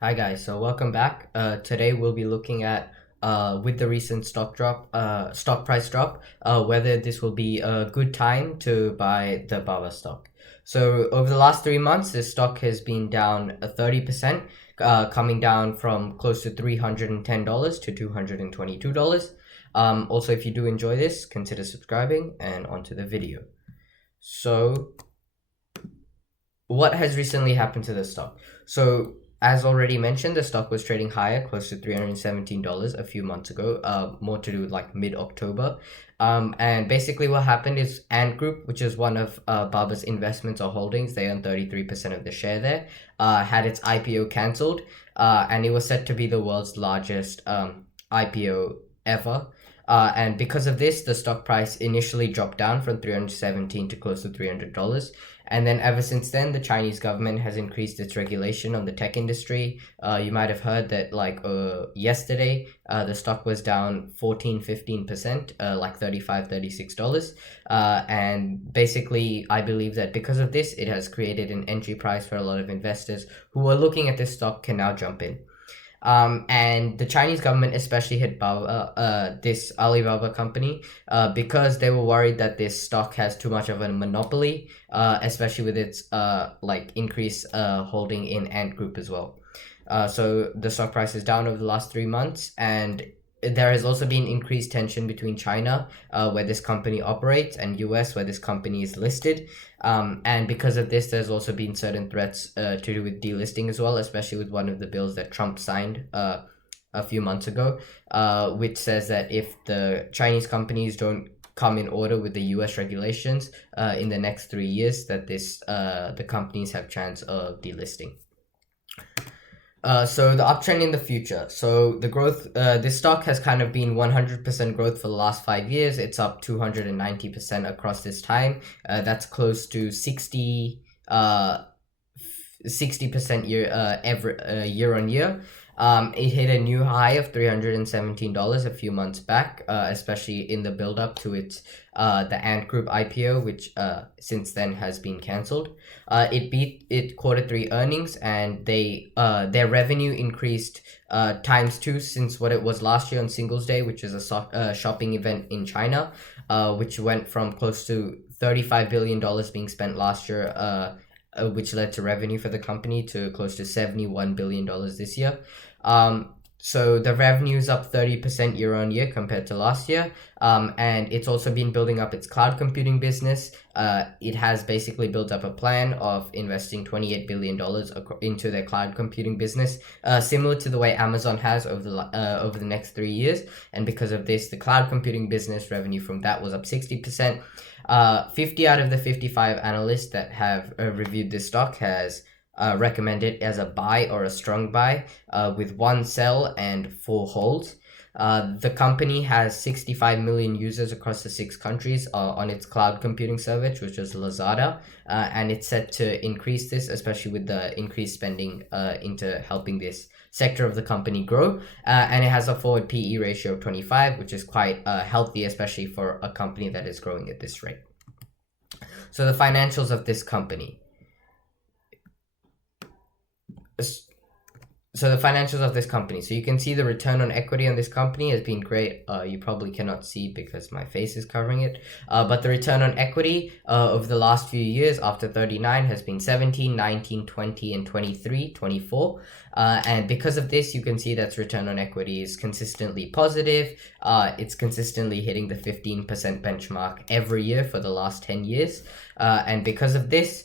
Hi guys, so welcome back. Today we'll be looking at with the recent stock price drop, whether this will be a good time to buy the Baba stock. So over the last 3 months, this stock has been down 30%, coming down from close to $310 to $222. Also, if you do enjoy this, consider subscribing and onto the video. So what has recently happened to the stock? So, as already mentioned, the stock was trading higher, close to $317 a few months ago, more to do with like mid October. And basically, what happened is Ant Group, which is one of Baba's investments or holdings, they own 33% of the share there, had its IPO cancelled, and it was set to be the world's largest IPO ever. And because of this, the stock price initially dropped down from 317 to close to $300. And then ever since then, the Chinese government has increased its regulation on the tech industry. You might have heard that yesterday, the stock was down 15%, like $36. And basically, I believe that because of this, it has created an entry price for a lot of investors who are looking at this stock can now jump in. And the Chinese government especially hit this Alibaba company because they were worried that this stock has too much of a monopoly, especially with its increased holding in Ant Group as well. So the stock price is down over the last 3 months, and there has also been increased tension between China, where this company operates, and US, where this company is listed. And because of this, there's also been certain threats to do with delisting as well, especially with one of the bills that Trump signed a few months ago, which says that if the Chinese companies don't come in order with the US regulations in the next 3 years, that the companies have chance of delisting. So the uptrend in the future. So the growth, this stock has kind of been 100% growth for the last 5 years. It's up 290% across this time. That's close to 60% year on year. It hit a new high of $317 a few months back, especially in the build up to its the Ant Group IPO, which since then has been cancelled. It beat its Q3 earnings, and their revenue increased times two since what it was last year on Singles Day, which is a shopping event in China, which went from close to $35 billion being spent last year, which led to revenue for the company to close to $71 billion this year. So the revenue is up 30% year on year compared to last year. And it's also been building up its cloud computing business. It has basically built up a plan of investing $28 billion into their cloud computing business, similar to the way Amazon has over the next 3 years. And because of this, the cloud computing business revenue from that was up 60%. 50 out of the 55 analysts that have reviewed this stock has recommended as a buy or a strong buy, with 1 sell and 4 holds. The company has 65 million users across the 6 countries on its cloud computing service, which is Lazada, and it's set to increase this, especially with the increased spending into helping this sector of the company grow. And it has a forward PE ratio of 25, which is quite healthy, especially for a company that is growing at this rate. So the financials of this company. So the financials of this company. So you can see the return on equity on this company has been great. You probably cannot see because my face is covering it. But the return on equity over the last few years after 39 has been 17, 19, 20, and 23, 24. And because of this, you can see that return on equity is consistently positive. It's consistently hitting the 15% benchmark every year for the last 10 years. And because of this,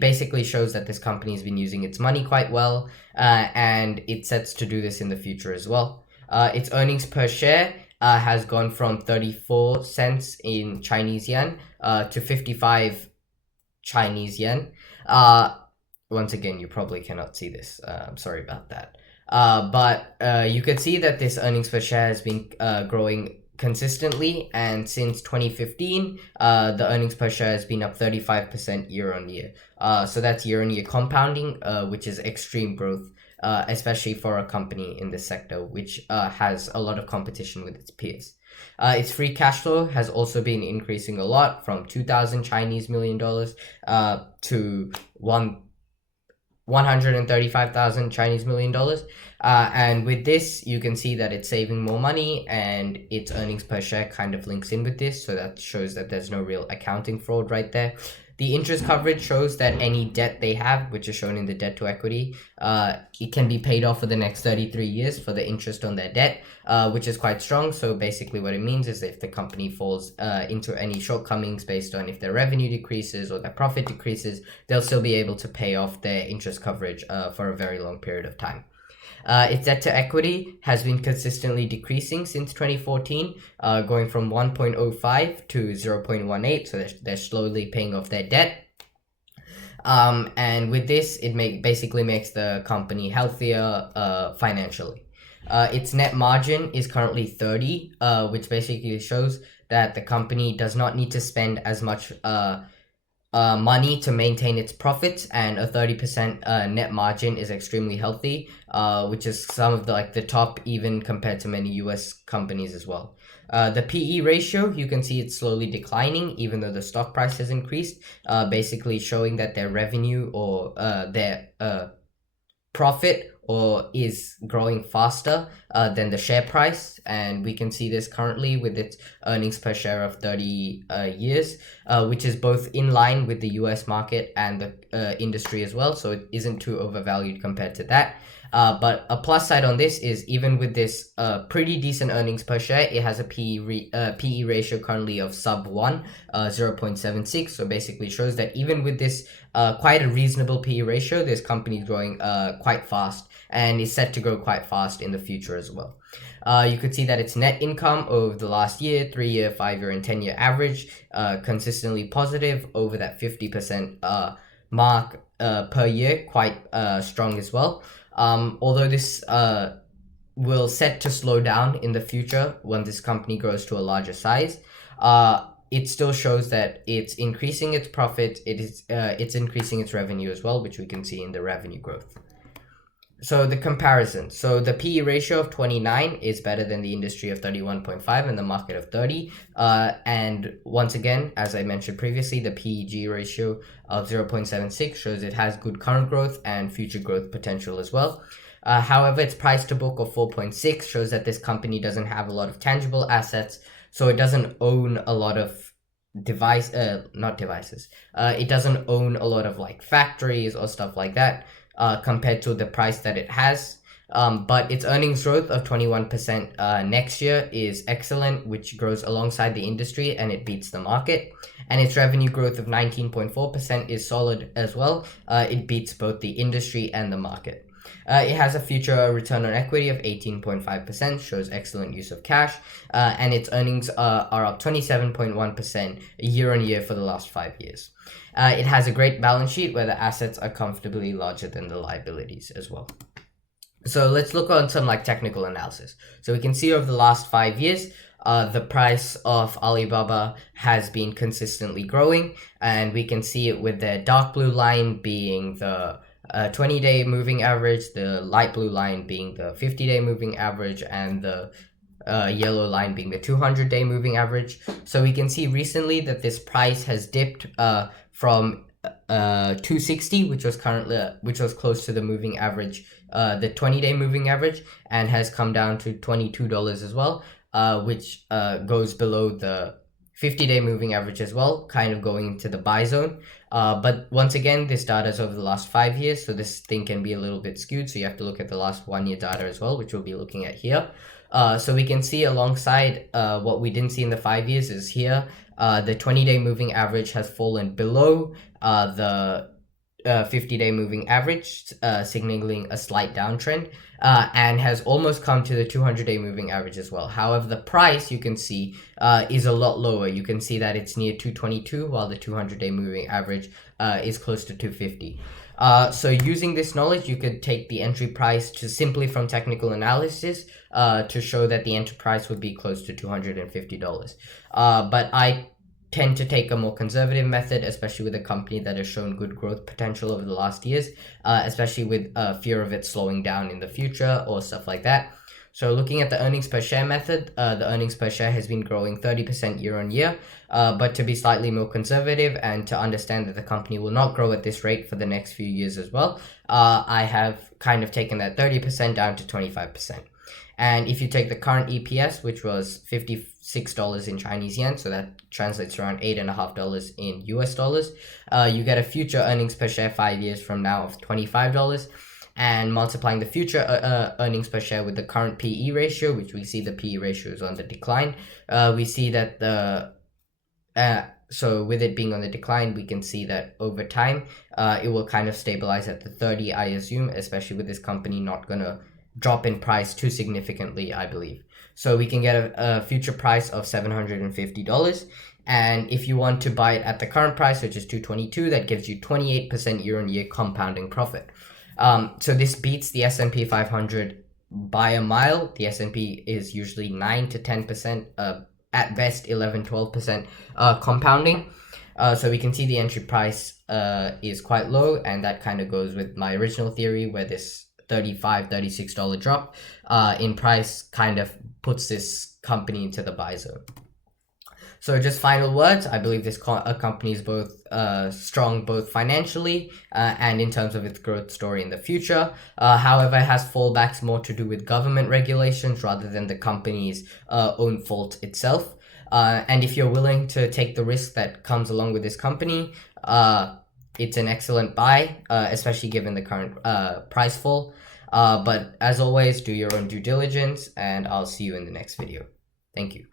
basically shows that this company has been using its money quite well, and it sets to do this in the future as well. Its earnings per share has gone from 34 cents in Chinese yuan to 55 Chinese yuan. Once again, you probably cannot see this. I'm sorry about that. But you could see that this earnings per share has been growing consistently, and since 2015 the earnings per share has been up 35% year on year. So that's year on year compounding, which is extreme growth, especially for a company in this sector which has a lot of competition with its peers. Its free cash flow has also been increasing a lot, from 2,000 Chinese million dollars to 135,000 Chinese million dollars. And with this, you can see that it's saving more money and its earnings per share kind of links in with this. So that shows that there's no real accounting fraud right there. The interest coverage shows that any debt they have, which is shown in the debt to equity, it can be paid off for the next 33 years for the interest on their debt, which is quite strong. So basically what it means is if the company falls into any shortcomings based on if their revenue decreases or their profit decreases, they'll still be able to pay off their interest coverage for a very long period of time. Its debt to equity has been consistently decreasing since 2014, going from 1.05 to 0.18, so they're slowly paying off their debt. And with this, it basically makes the company healthier financially. Its net margin is currently 30, which basically shows that the company does not need to spend as much money to maintain its profits, and a 30% net margin is extremely healthy, which is some of the top even compared to many US companies as well. The PE ratio, you can see it's slowly declining even though the stock price has increased, basically showing that their revenue or their profit or is growing faster than the share price, and we can see this currently with its earnings per share of 30 years, which is both in line with the US market and the industry as well, so it isn't too overvalued compared to that. But a plus side on this is even with this pretty decent earnings per share, it has a PE ratio currently of sub 1, 0.76. So basically shows that even with this quite a reasonable PE ratio, this company is growing quite fast and is set to grow quite fast in the future as well. You could see that its net income over the last year, 3-year, 5-year, and 10-year average, consistently positive over that 50% mark per year, quite strong as well. Although this will set to slow down in the future when this company grows to a larger size, it still shows that it's increasing its profit, it's increasing its revenue as well, which we can see in the revenue growth. So the comparison. So the PE ratio of 29 is better than the industry of 31.5 and the market of 30. And once again, as I mentioned previously, the PEG ratio of 0.76 shows it has good current growth and future growth potential as well. However, its price to book of 4.6 shows that this company doesn't have a lot of tangible assets, so it doesn't own a lot of it doesn't own a lot of factories or stuff like that. Compared to the price that it has. But its earnings growth of 21% next year is excellent, which grows alongside the industry and it beats the market. And its revenue growth of 19.4% is solid as well. It beats both the industry and the market. It has a future return on equity of 18.5%, shows excellent use of cash, and its earnings are up 27.1% year on year for the last 5 years. It has a great balance sheet where the assets are comfortably larger than the liabilities as well. So let's look on some technical analysis. So we can see over the last 5 years, the price of Alibaba has been consistently growing, and we can see it with the dark blue line being the 20-day moving average, the light blue line being the 50-day moving average, and the yellow line being the 200-day moving average. So we can see recently that this price has dipped from 260, which was close to the moving average, the 20-day moving average, and has come down to $22 as well, which goes below the 50-day moving average as well, kind of going into the buy zone. But once again, this data is over the last 5 years, so this thing can be a little bit skewed, so you have to look at the last 1 year data as well, which we'll be looking at here. So we can see alongside what we didn't see in the 5 years is here, the 20-day moving average has fallen below the 50-day moving average, signaling a slight downtrend, and has almost come to the 200-day moving average as well. However, the price, you can see, is a lot lower. You can see that it's near 222, while the 200-day moving average is close to 250. So using this knowledge, you could take the entry price to simply from technical analysis to show that the entry price would be close to $250. But I tend to take a more conservative method, especially with a company that has shown good growth potential over the last years, especially with fear of it slowing down in the future or stuff like that. So looking at the earnings per share method, the earnings per share has been growing 30% year on year. But to be slightly more conservative and to understand that the company will not grow at this rate for the next few years as well, I have kind of taken that 30% down to 25%. And if you take the current EPS, which was $56 in Chinese yen, so that translates around $8.50 in US dollars, you get a future earnings per share 5 years from now of $25. And multiplying the future earnings per share with the current PE ratio, which we see the PE ratio is on the decline, we see that so with it being on the decline, we can see that over time, it will kind of stabilize at the 30, I assume, especially with this company not going to drop in price too significantly, I believe. So we can get a future price of $750. And if you want to buy it at the current price, which is $222, that gives you 28% year-on-year compounding profit. So this beats the S&P 500 by a mile. The S&P is usually 9 to 10%, at best 11-12% compounding. So we can see the entry price is quite low, and that kind of goes with my original theory where this $36 drop in price kind of puts this company into the buy zone. So just final words, I believe this company is both strong both financially and in terms of its growth story in the future. However, it has fallbacks more to do with government regulations rather than the company's own fault itself. And if you're willing to take the risk that comes along with this company, it's an excellent buy, especially given the current price fall. But as always, do your own due diligence, and I'll see you in the next video. Thank you.